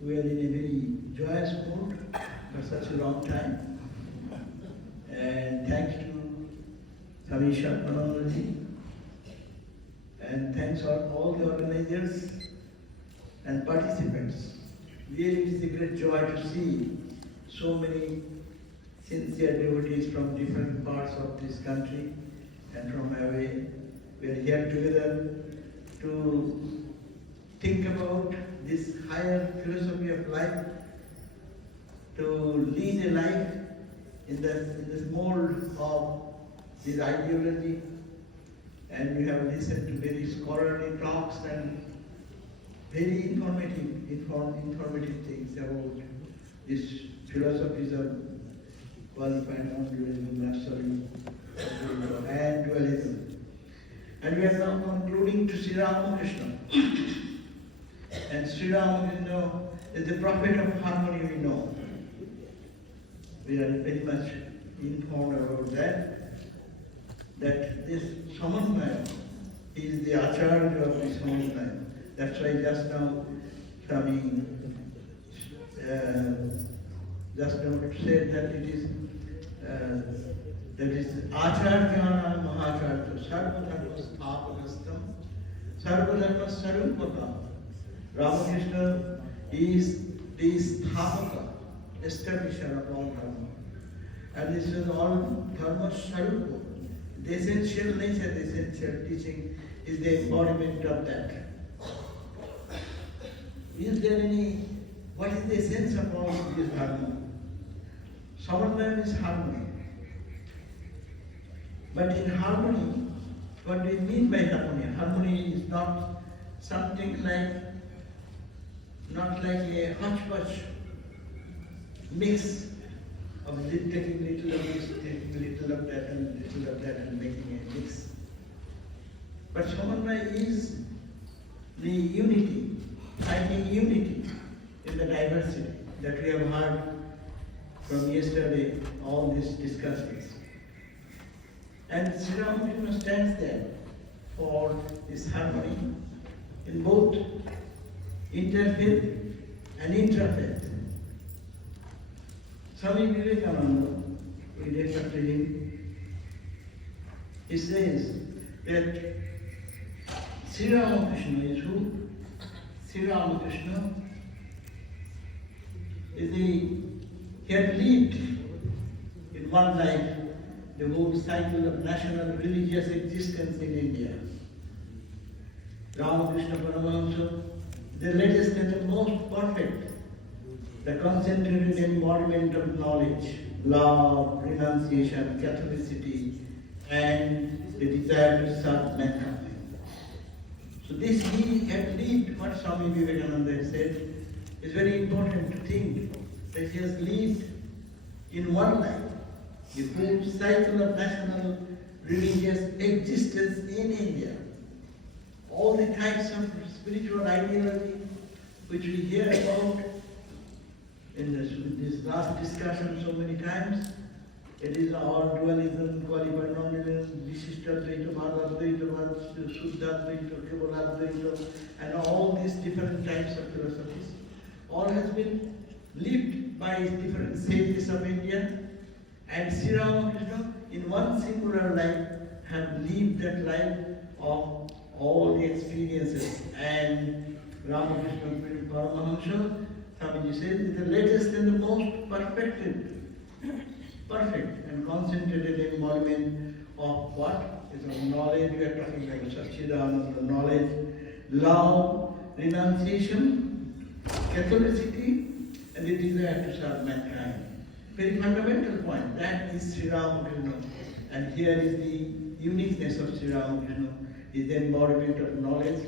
we are in a very joyous mood for such a long time. And thanks to Swami Sarvadevananda and thanks to all the organizers and participants. Really it is a great joy to see so many sincere devotees from different parts of this country and from away. We are here together to think about this higher philosophy of life, to lead a life in this mold of this ideology. And we have listened to very scholarly talks and very informative things about these philosophies of qualified non-dualism, absolute and dualism. And we are now concluding to Sri Ramakrishna. And Sri Ramakrishna is the prophet of harmony, we know. We are very much informed about that this Samanvaya is the Acharya of this Samanvaya. That's why just now Swami said that it is Acharya Mahacharya Sarvadharma Sthapanastam Sarvadharma Sarupakam. Ramakrishna is the Sthapaka, establisher of all dharma. And this is all dharma sarupa. The essential nature, the essential teaching is the embodiment of that. Is there what is the essence of all this dharma? Samanvaya is harmony. But in harmony, what do we mean by harmony? Harmony is not something not like a hodgepodge mix of taking little of this, taking little of that and making a mix. But Samanvaya is the unity, finding unity in the diversity that we have heard from yesterday, all these discussions. And Sri Ramakrishna stands there for this harmony in both interfaith and intrafaith. Swami Vivekananda, we refer to him, he says that Sri Ramakrishna is who? Sri Ramakrishna is he had lived in one life the whole cycle of national religious existence in India. Ramakrishna Paramahamsa, the latest and the most perfect, the concentrated embodiment of knowledge, love, renunciation, Catholicity, and the desire to serve mankind. So this he had lived, what Swami Vivekananda said, is very important to think that he has lived in one life the whole cycle of national religious existence in India. All the types of spiritual ideology which we hear about in this last discussion so many times, it is all dualism, qualified non-dualism, Vishishtadvaita, Madhadvaita, Suddhadvaita, Kevaladvaita, and all these different types of philosophies. All has been lived by different sages of India, and Sri Ramakrishna in one singular life have lived that life of all the experiences. And Ramakrishna Paramahamsa, Swamiji says, is the latest and the most perfect and concentrated embodiment of what? Is of knowledge. We are talking about Satchidananda, knowledge, love, renunciation, Catholicity, and the desire to serve mankind. Very fundamental point. That is Sri Ramakrishna. And here is the uniqueness of Sri Ramakrishna, is the embodiment of knowledge.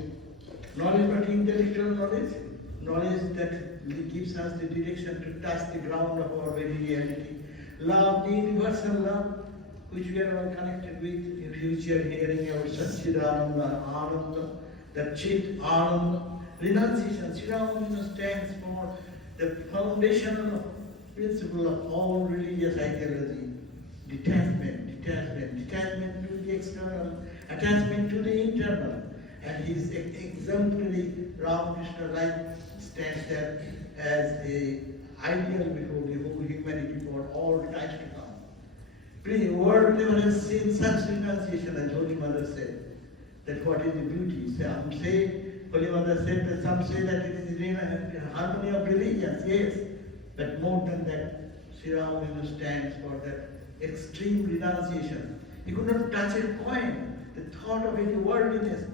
Knowledge, not intellectual knowledge. Knowledge that gives us the direction to touch the ground of our very reality. Love, the universal love, which we are all connected with. In future, hearing our Satchidananda, Ananda, the Chit, Ananda. Renunciation. Sri Ramakrishna stands for the foundational principle of all religious ideology. Detachment to the external, attachment to the internal. And his exemplary Ramakrishna life stands there as a ideal before the whole humanity for all times to come. The world never has seen such renunciation as Holy Mother said. That what is the beauty? Some say, Holy Mother said that some say that it is in harmony of religions, yes. But more than that, Sri Ramakrishna stands for that extreme renunciation. He could not touch a coin. The thought of any worldliness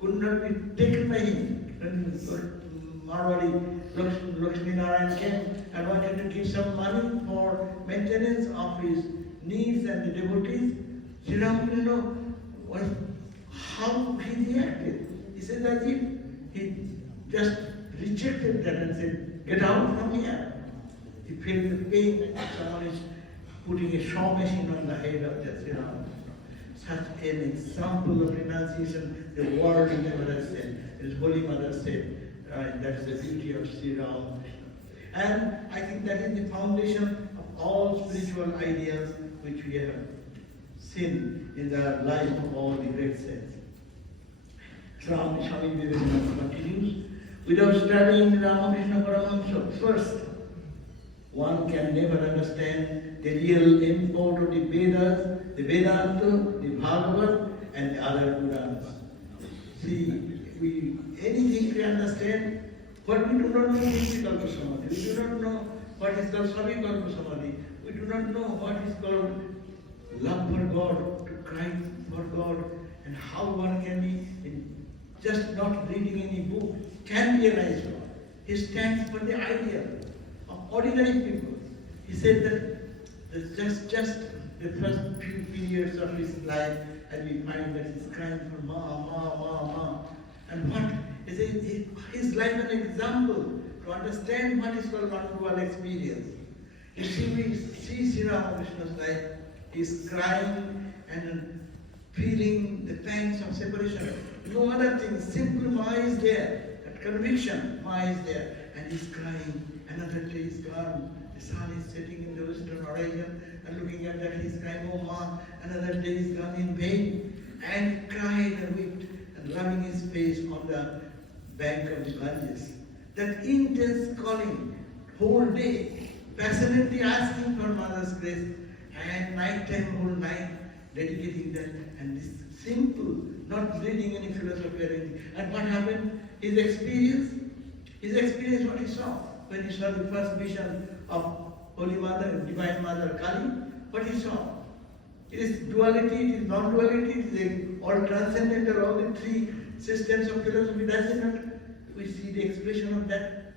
could not be taken by him. When Marwari Lakshmi Narayan came and wanted to give some money for maintenance of his needs and the devotees, Sri Ramakrishna was how he reacted. He said as if he just rejected that and said, get out from here. He felt the pain that someone is putting a saw machine on the head of that Sri Ramakrishna. Such an example of renunciation the world never has seen. His Holy Mother said, that is the beauty of Sri Ramakrishna. And I think that is the foundation of all spiritual ideas which we have seen in the life of all the great saints. Swami Sarvadevananda continues, without studying Ramakrishna Paramahamsa first, one can never understand the real import of the Vedas, the Vedanta, the Bhagavad, and the other Puranas. See, anything we understand, but we do not know Kalpa Samadhi, we do not know what is called Swami Kalpa Samadhi, we do not know what is called love for God, to cry for God, and how one can be, just not reading any book, can realize God. He stands for the ideal of ordinary people. He said that just the first few periods of his life, and we find that he's crying for Ma. And what is his life an example to understand what is called one-to-one experience. You see, we see Sri Ramakrishna's life, he's crying and feeling the pangs of separation. No other thing, simple Ma is there, that conviction, Ma is there, and he's crying. Another day is gone, the sun is setting in the western horizon, and looking at that he's crying, oh Ma, another day is gone in vain. And he cried and wept, and rubbing his face on the bank of the Ganges. That intense calling, whole day, passionately asking for Mother's grace, and night time, whole night, dedicating that, and this simple, not reading any philosophy or anything. And what happened? His experience, what he saw, when he saw the first vision of Holy Mother, Divine Mother Kali, what he saw. It is duality, it is non-duality, it is all transcendental, all the three systems of philosophy, does it not? We see the expression of that.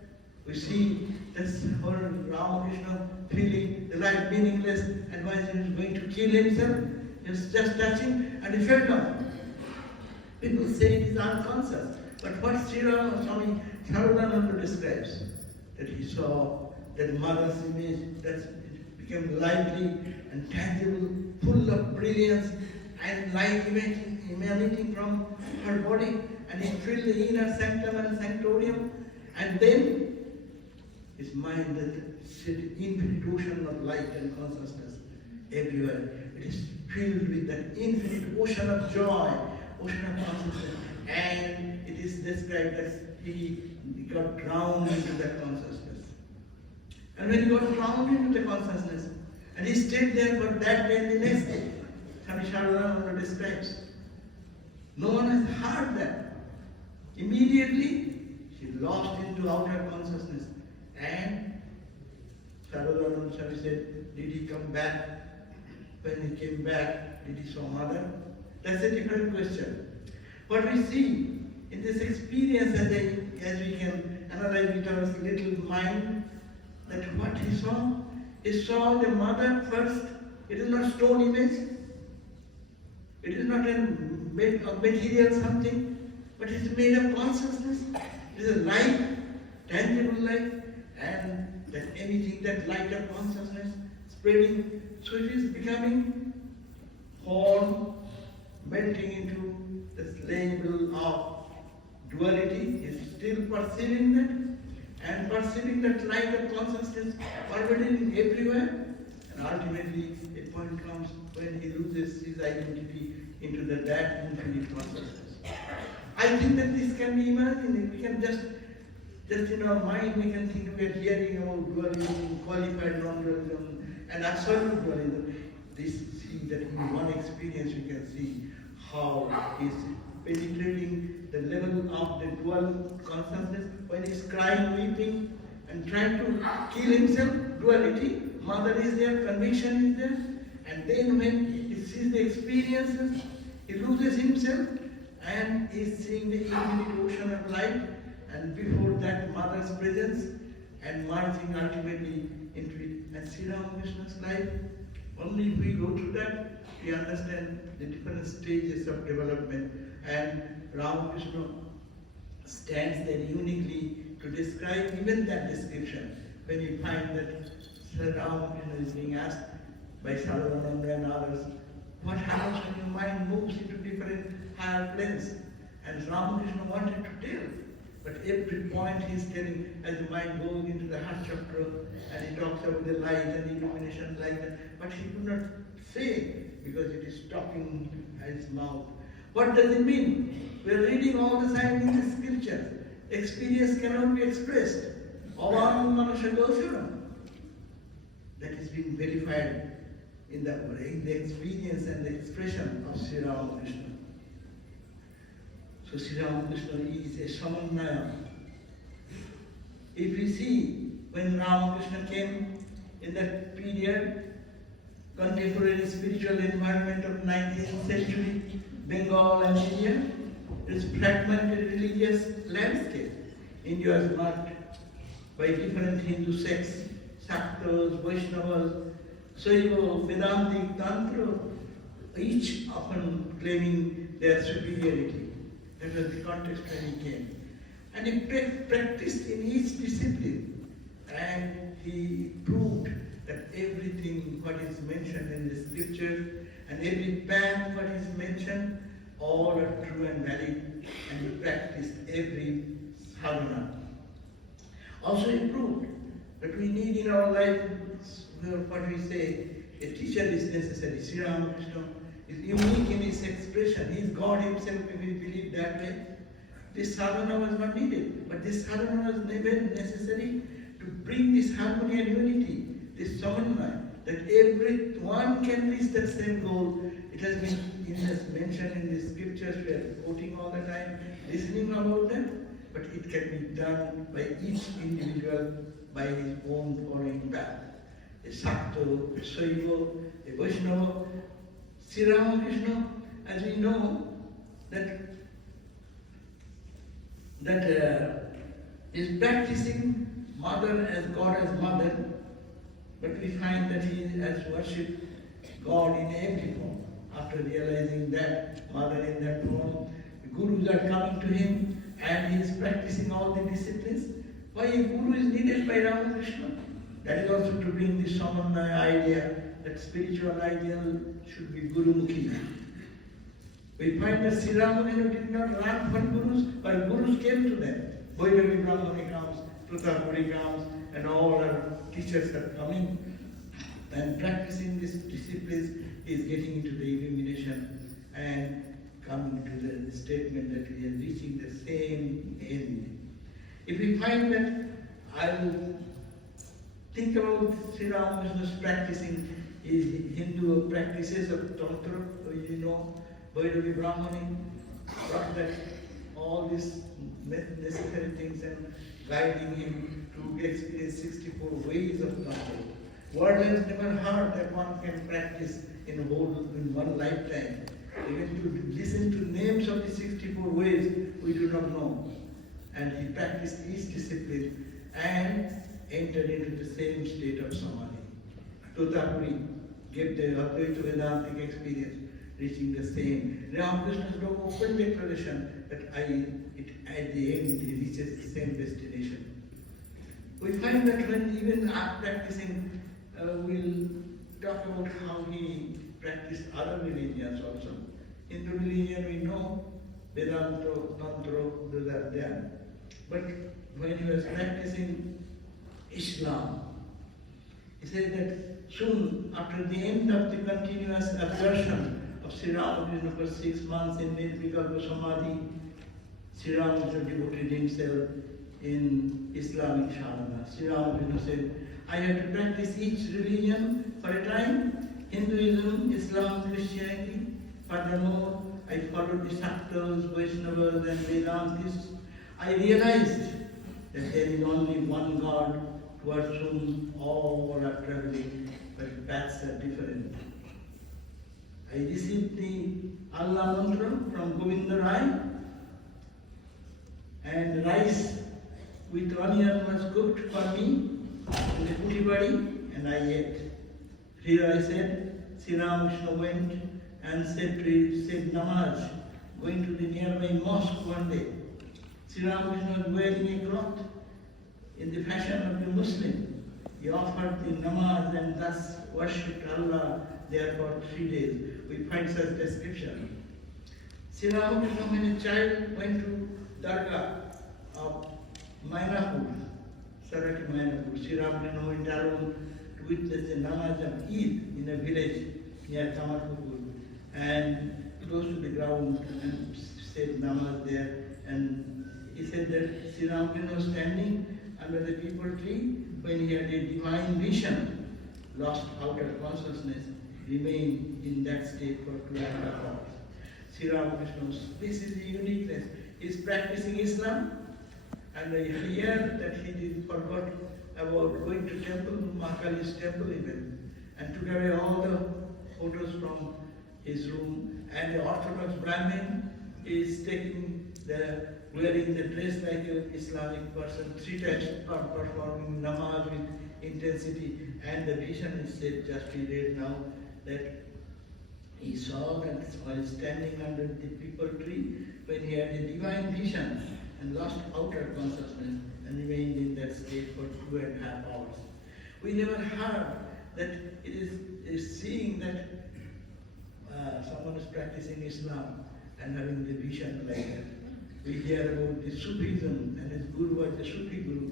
We see this whole Ramakrishna feeling the life meaningless, and why he was going to kill himself. He was just touching and he fell down. People say it is unconscious. But what Swami Sarvadevananda describes, that he saw that Mother's image that became lively and tangible, full of brilliance and light emanating from her body, and he filled the inner sanctum and sanctorium, and then his mind that infinite ocean of light and consciousness everywhere. It is filled with that infinite ocean of joy, ocean of consciousness, and it is described as he got drowned into that consciousness. And when he got drowned into the consciousness, and he stayed there for that day and the next day, Swami Sarvadevananda describes, no one has heard that. Immediately, she lost into outer consciousness. And Sarvadevananda Swami said, did he come back? When he came back, did he saw Mother? That's a different question. What we see in this experience, as we can analyze with our little mind, that what he saw the Mother first. It is not stone image. It is not made of material something, but it is made of consciousness. It is a light, tangible light, and that emitting that light of consciousness, spreading. So it is becoming form, melting into this label of duality. Is still perceiving that, and perceiving that light of consciousness pervading everywhere. And ultimately, a point comes when he loses his identity into that infinite consciousness. I think that this can be imagined. We can just Just in our mind we can think we are hearing about dualism, qualified non-dualism, and absolute dualism. See that in one experience we can see how he's penetrating the level of the dual consciousness when he's crying, weeping, and trying to kill himself, duality. Mother is there, conviction is there, and then when he sees the experiences, he loses himself and is seeing the infinite ocean of light, and before that mother's presence, and merging ultimately into it. And Sri Ramakrishna's life, only if we go through that, we understand the different stages of development. And Ramakrishna stands there uniquely to describe even that description. When we find that Sri Ramakrishna is being asked by Sarvadevananda and others, what happens when your mind moves into different higher planes? And Ramakrishna wanted to tell, but every point he is telling, as the mind goes into the heart chakra, and he talks about the light and illumination light, but he could not say because it is stopping his mouth. What does it mean? We are reading all the time in the scriptures. Experience cannot be expressed. Avam manasya dosuram. That is being verified in the experience and the expression of Sri Ramakrishna. So Sri Ramakrishna is a Samanvaya. If we see when Ramakrishna came in that period, contemporary spiritual environment of 19th century, Bengal and India, is fragmented religious landscape. India is marked by different Hindu sects, Shaktas, Vaishnavas, Saiva, Vedantic, Tantra, each often claiming their superiority. That was the context when he came. And he practiced in each discipline, and he proved that everything what is mentioned in the scriptures and every path what is mentioned, all are true and valid, and he practiced every sadhana. Also he proved that we need in our life, what we say, a teacher is necessary. Sri Ramakrishna is unique in his expression. He is God himself, if we believe that way. This sadhana was not needed, but this sadhana was never necessary to bring this harmony and unity, this samanvaya, that everyone can reach that same goal. It has been mentioned in the scriptures, we are quoting all the time, listening about them, but it can be done by each individual by his own following path. A Sakta, a Saiva, a Vaishnava. Sri Ramakrishna, as we know, that is practicing mother as God as mother, but we find that he has worshipped God in every form. After realizing that mother in that form, the gurus are coming to him and he is practicing all the disciplines. Why a guru is needed by Ramakrishna? That is also to bring this Samanvaya idea that spiritual ideal should be Gurumukhi. We find that Sri Ramakrishna did not run for gurus, but gurus came to them. Vairavi Brahmani comes, Tuthapuri comes, and all our teachers are coming. And practicing these disciplines is getting into the illumination and coming to the statement that we are reaching the same end. If we find that, I will think about Sri Ramakrishna's practicing his Hindu practices of Tantra, Vairavi Brahmani, brought that all these necessary things and guiding him to experience 64 ways of Tantra. Word has never heard that one can practice in one lifetime. Even to listen to names of the 64 ways, we do not know. And he practiced each discipline and entered into the same state of samadhi. Tuthapuri gave the Advaita Vedantic experience, reaching the same. Ramakrishna's open declaration that at the end he reaches the same destination. We find that when even after practicing, we'll talk about how he practiced other religions also. Hindu religion we know, Vedanta, Tantra, those are there. But when he was practicing Islam, he said that soon after the end of the continuous absorption of Sri Ramakrishna for 6 months in Nirvikalpa Samadhi, Sri Ramakrishna devoted himself in Islamic sadhana. Sri Ramakrishna said, I have to practice each religion for a time, Hinduism, Islam, Christianity. Furthermore, I followed the Shaktas, Vaishnavas and Vedantists. I realized that there is only one God towards whom all are traveling, but paths are different. I received the Allah mantra from Govinda Rai, and rice with onion was cooked for me in the putti bari, and I ate. Here I said, Sri Ramakrishna went and said Namaz, going to the nearby mosque one day. Sri Ramakrishna was wearing a cloth in the fashion of the Muslim. He offered the namaz and thus worshipped Allah there for 3 days. We find such description. Sri Ramakrishna, when a child, went to Dargah of Mainapur, Sarati Mainapur. Sri Ramakrishna went alone to witness the namaz of Eid in a village near Kamarpur and close to the ground and said namaz there. And he said that Sri Ramakrishna was standing under the peepal tree when he had a divine vision, lost outer consciousness, remained in that state for 2.5 hours. Sri Ramakrishna, this is the uniqueness. He is practicing Islam, and I hear that he forgot about going to temple, Mahakali's temple even, and took away all the photos from his room. And the Orthodox Brahmin is wearing the dress like an Islamic person, 3 times performing namaz with intensity. And the vision is said, just we read now, that he saw that while standing under the peepal tree, when he had a divine vision and lost outer consciousness and remained in that state for 2.5 hours. We never heard that it is seeing that someone is practicing Islam and having the vision like that. We hear about the Sufism and his guru was the Sufi guru.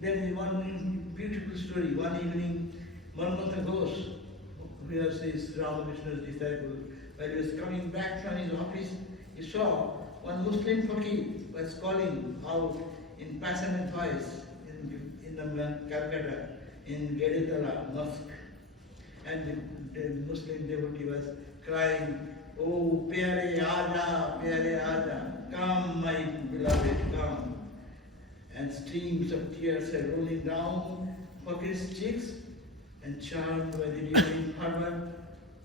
There is one beautiful story. One evening, Manmata Ghosh, who was his Ramakrishna's disciple, while he was coming back from his office, he saw one Muslim fakir was calling out in passionate voice in Calcutta, in Gedetala Mosque. And the Muslim devotee was crying, "Oh, Pyare Aja, come my beloved, come." And streams of tears are rolling down Fakir's cheeks, and charmed by the divine fervor,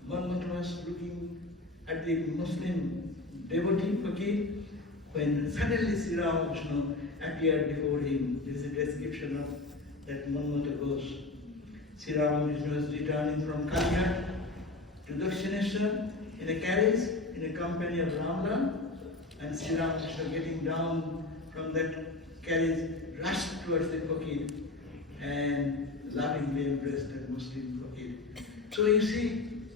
Manmata was looking at the Muslim devotee Fakir, when suddenly Sri Ramakrishna appeared before him. This is a description of that Manmata Ghosh. Sri Ramakrishna was returning from Kalyat to Dakshineshwar in a carriage in a company of Ramla, and Sri Ramakrishna getting down from that carriage rushed towards the Fakir and lovingly embraced the Muslim Fakir. So you see,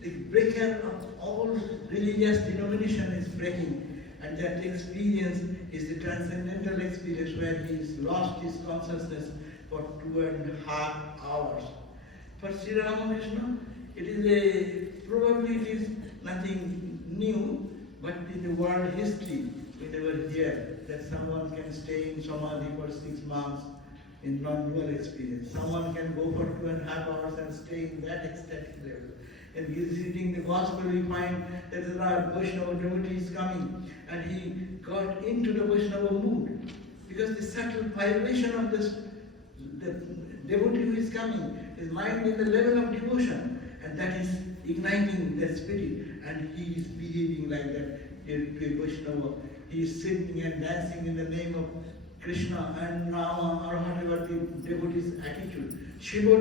the breaker of all religious denomination is breaking, and that experience is the transcendental experience where he has lost his consciousness for 2.5 hours. For Sri Ramakrishna, probably it is nothing new, but in the world history, we never hear that someone can stay in Samadhi for 6 months in non-dual experience. Someone can go for 2.5 hours and stay in that ecstatic level. And reading the gospel, we find that there are Vaishnava devotees coming, and he got into the Vaishnava mood. Because the subtle vibration of the devotee who is coming, his mind is the level of devotion, and that is igniting that spirit, and he is behaving like that to a Vaishnava. He is singing and dancing in the name of Krishna and Rama, or whatever the devotee's attitude. Shiva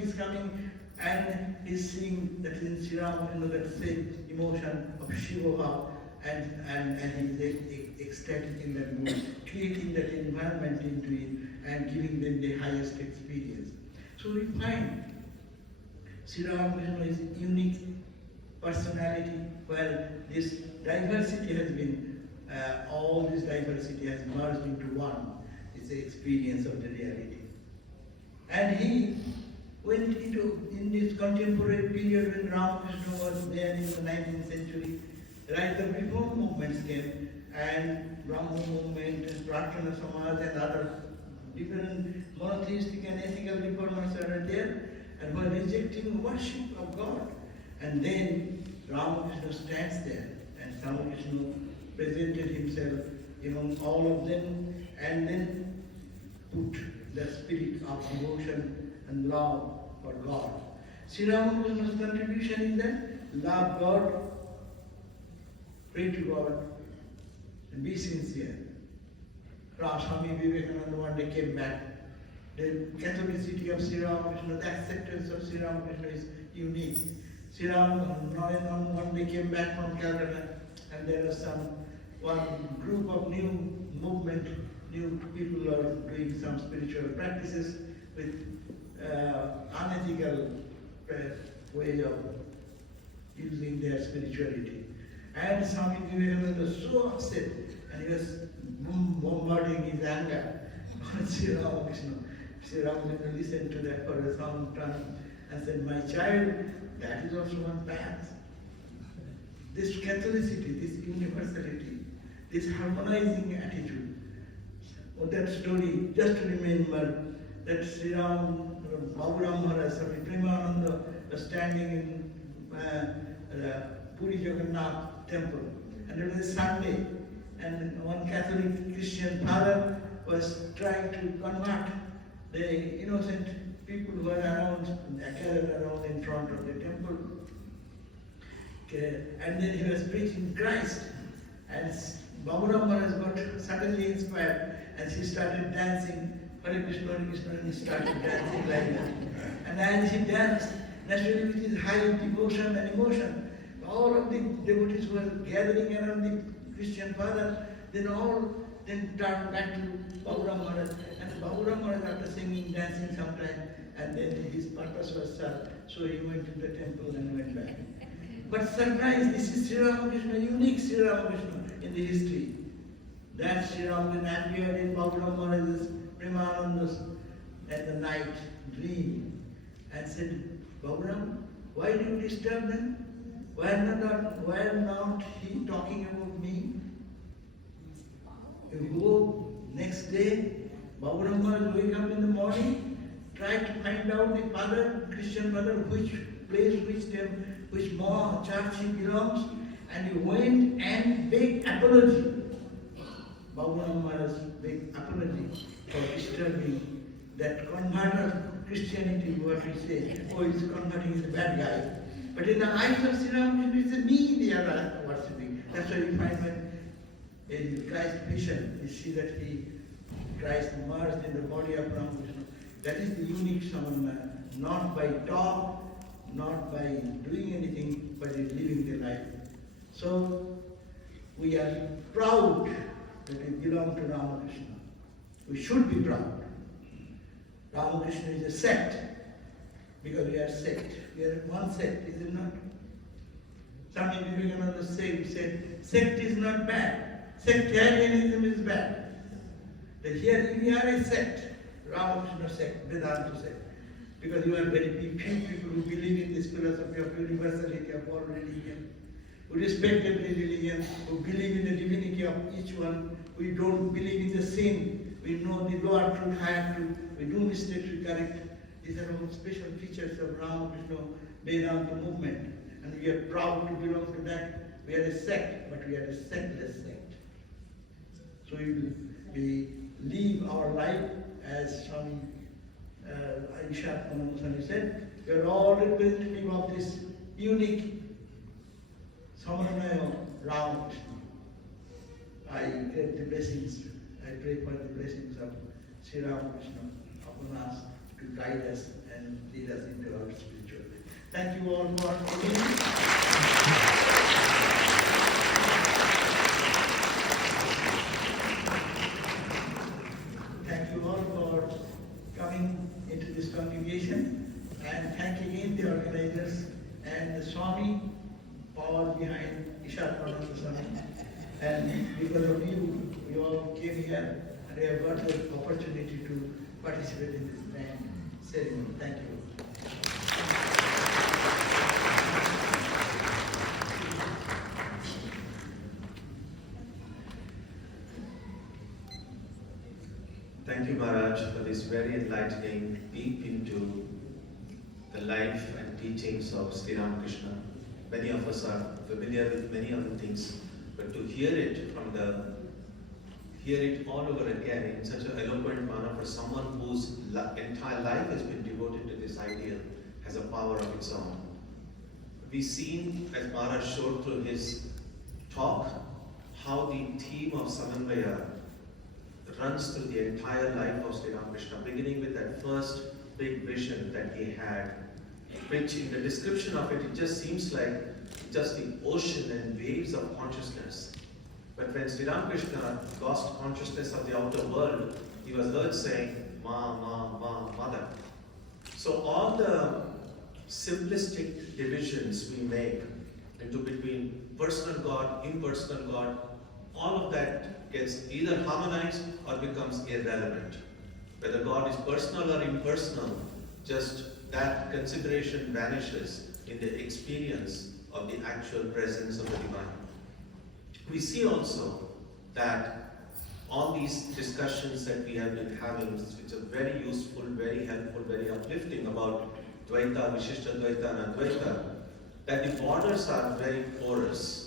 is coming and is seeing that in Sri Ramakrishna, that same emotion of Shiva, and he is ecstatic in that mood, creating that environment into it and giving them the highest experience. So we find Sri Ramakrishna is a unique personality where this diversity has been, all this diversity has merged into one. It's the experience of the reality. And he went into, in this contemporary period when Ramakrishna was there in the 19th century, right, the reform movements came, and Brahmo movement, and Prarthana Samaj and other different monotheistic and ethical reformers are there and were rejecting worship of God. And then Ramakrishna stands there and Ramakrishna presented himself among all of them and then put the spirit of devotion and love for God. Sri Ramakrishna's contribution is that love God, pray to God, and be sincere. Swami Vivekananda one day came back. The Catholicity of Sri Ramakrishna, the acceptance of Sri Ramakrishna is unique. Sri Ramakrishna one day came back from Calcutta, and there was one group of new movement, new people are doing some spiritual practices with unethical way of using their spirituality. And Swami Vivekananda was so upset, and he was bombarding his anger on Sri Ramakrishna. Sri Ramakrishna listened to that for a long time and said, "My child, that is also one path. This Catholicity, this universality, this harmonizing attitude." On that story, just to remember that Sri Ram, Baburam Maharaj, Swami Premananda was standing in Puri Jagannath temple, and it was a Sunday, and one Catholic Christian father was trying to convert the innocent people who were around, gathered around in front of the temple. Okay. And then he was preaching Christ, and Baburam Maharaj got suddenly inspired, and she started dancing, Hare Krishna, Hare Krishna, and he started dancing like that. And as he danced, naturally with his high devotion and emotion, all of the devotees who were gathering around the Christian father, then turned back to Baburam Maharaj. And Baburam Maharaj, after singing, dancing sometime, and then his purpose was served, so he went to the temple and went back. But surprise, this is Sri Ramakrishna, unique Sri Ramakrishna in the history. That Sri Ramakrishna appeared in Baburam Maharaj's Premananda's at the night dream and said, "Baburam, why do you disturb them? Why not he talking about me?" You go next day, Baburam Maharaj wake up in the morning, try to find out the father, Christian father, which place, which mosque, church he belongs, and he went and begged apology. Baburam Maharaj begged apology for disturbing that converter Christianity, what we say, he's converting, he's a bad guy. But in the eyes of Sri Ramakrishna, it's me they are worshipping. That's why we find when in Christ's vision, you see that Christ merged in the body of Ramakrishna. That is the unique Samanvaya, not by talk, not by doing anything, but in living the life. So we are proud that we belong to Ramakrishna. We should be proud. Ramakrishna is a sect, because we are sect. We are one sect, is it not? Swami Vivekananda said, sect is not bad. Sectarianism is bad. Here we are a sect, Ramakrishna sect, Vedanta sect. Because you are very few people who believe in this philosophy of universality of all religion, who respect every religion, who believe in the divinity of each one. We don't believe in the sin. We know the lower truth, higher truth. We do mistakes, we correct. These are all special features of Ramakrishna Vedanta movement. And we are proud to belong to that. We are a sect, but we are a sectless sect. So we live our life as Swami Session-Samanvaya said, we are all representative of this unique Samanvaya Ramakrishna. I get the blessings, I pray for the blessings of Sri Ramakrishna upon us to guide us and lead us into our spiritual life. Thank you all for coming. Thank you all for coming into this congregation, and thank again the organizers and the Swami, power behind Isharananda Swami. And because of you, we all came here and we have got the opportunity to participate in this grand ceremony. Thank you. Thank you, Maharaj, for this very enlightening deep into the life and teachings of Sri Ramakrishna. Many of us are familiar with many of the things, but to hear it all over again in such an eloquent manner for someone whose entire life has been devoted to this ideal has a power of its own. We've seen, as Maharaj showed through his talk, how the theme of Samanvaya runs through the entire life of Sri Ramakrishna, beginning with that first big vision that he had, which in the description of it, it just seems like just the ocean and waves of consciousness. But when Sri Ramakrishna lost consciousness of the outer world, he was heard saying, Ma, Ma, Ma, Mother. So all the simplistic divisions we make into between personal God, impersonal God, all of that gets either harmonized or becomes irrelevant. Whether God is personal or impersonal, just that consideration vanishes in the experience of the actual presence of the divine. We see also that all these discussions that we have been having, which are very useful, very helpful, very uplifting about Dvaita, Vishishta Dvaita and Advaita, that the borders are very porous.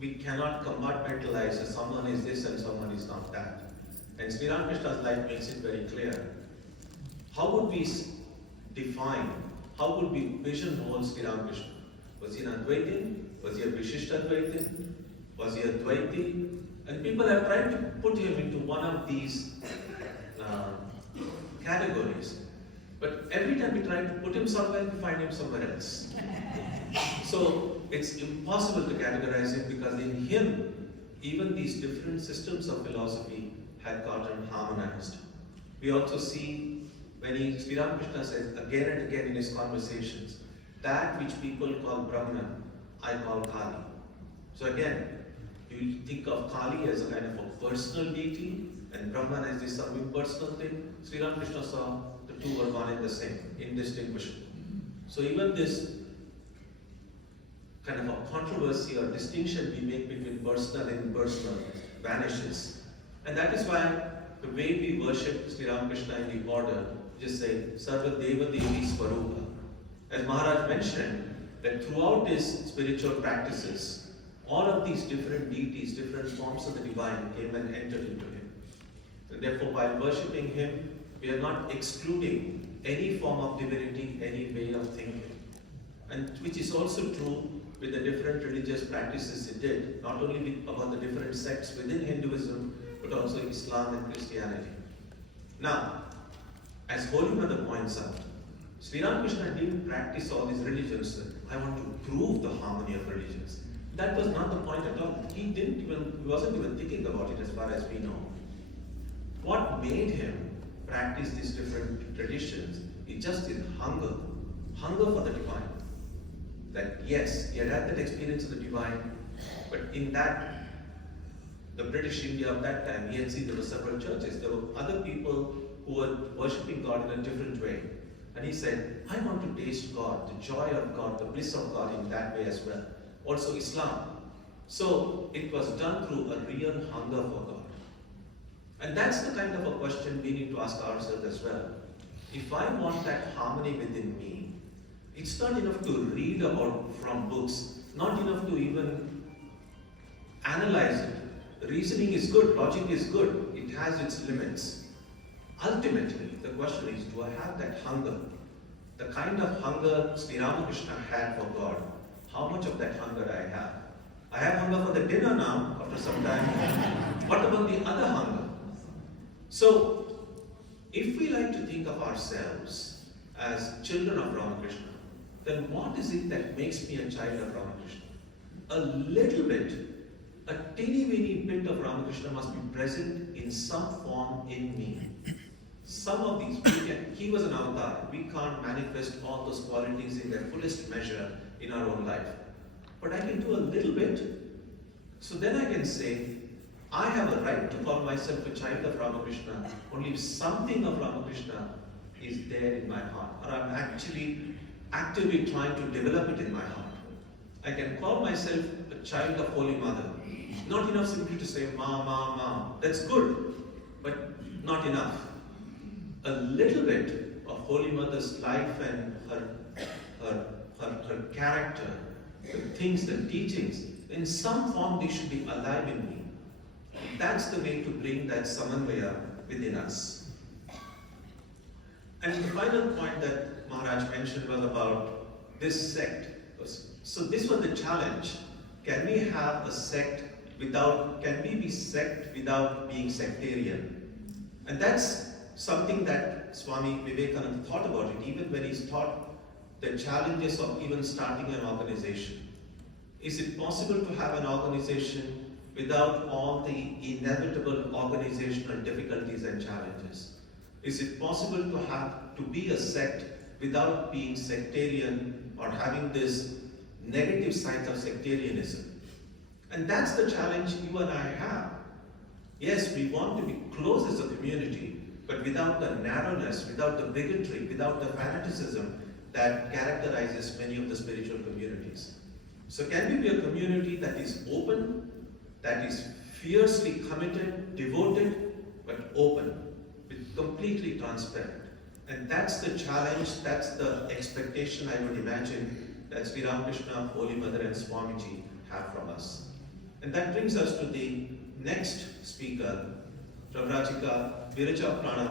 We cannot compartmentalize that someone is this and someone is not that. And Sri Ramakrishna's life makes it very clear. How would we define, how would we pigeonhole Sri Ramakrishna? Was he an Advaiti? Was he a Vishishta Advaiti? Was he a Dvaiti? And people have tried to put him into one of these categories. But every time we try to put him somewhere, we find him somewhere else. So it's impossible to categorize him because in him, even these different systems of philosophy had gotten harmonized. We also see when Sri Ramakrishna says again and again in his conversations, that which people call Brahman, I call Kali. So again, you think of Kali as a kind of a personal deity and Brahman as this some impersonal thing. Sri Ramakrishna saw the two were one and the same, indistinguishable. So even this kind of a controversy or distinction we make between personal and impersonal vanishes. And that is why the way we worship Sri Ramakrishna in the order, just say, Sarvadevananda Swarupa. As Maharaj mentioned, that throughout his spiritual practices, all of these different deities, different forms of the divine came and entered into him. And therefore, while worshipping him, we are not excluding any form of divinity, any way of thinking. And which is also true with the different religious practices he did, not only about the different sects within Hinduism, but also Islam and Christianity. Now, as Holy Mother points out, Sri Ramakrishna didn't practice all these religions. I want to prove the harmony of religions. That was not the point at all. He wasn't even thinking about it as far as we know. What made him practice these different traditions is just his hunger for the divine. That yes, he had that experience of the divine, but in that, the British India of that time, he had seen there were several churches. There were other people who were worshipping God in a different way. And he said, I want to taste God, the joy of God, the bliss of God in that way as well. Also Islam. So it was done through a real hunger for God. And that's the kind of a question we need to ask ourselves as well. If I want that harmony within me, it's not enough to read about from books, not enough to even analyze it. Reasoning is good, logic is good, it has its limits. Ultimately, the question is, do I have that hunger? The kind of hunger Sri Ramakrishna had for God. How much of that hunger I have? I have hunger for the dinner now, after some time. What about the other hunger? So, if we like to think of ourselves as children of Ramakrishna, then what is it that makes me a child of Ramakrishna? A little bit, a teeny weeny bit of Ramakrishna must be present in some form in me. Some of these, he was an avatar. We can't manifest all those qualities in their fullest measure in our own life. But I can do a little bit. So then I can say, I have a right to call myself a child of Ramakrishna only if something of Ramakrishna is there in my heart, or I'm actually actively trying to develop it in my heart. I can call myself a child of Holy Mother. Not enough simply to say, Ma, Ma, Ma. That's good. But not enough. A little bit of Holy Mother's life and her character, the things, the teachings, in some form they should be alive in me. That's the way to bring that Samanvaya within us. And the final point that Maharaj mentioned was about this sect. So this was the challenge. Can we have a sect can we be sect without being sectarian? And that's something that Swami Vivekananda thought about it, even when he's taught the challenges of even starting an organization. Is it possible to have an organization without all the inevitable organizational difficulties and challenges? Is it possible to be a sect without being sectarian or having this negative sides of sectarianism? And that's the challenge you and I have. Yes, we want to be close as a community, but without the narrowness, without the bigotry, without the fanaticism that characterizes many of the spiritual communities. So can we be a community that is open, that is fiercely committed, devoted, but open, with completely transparent? And that's the challenge, that's the expectation I would imagine that Sri Ramakrishna, Holy Mother and Swamiji have from us. And that brings us to the next speaker, Pravrajika Viraja Prana.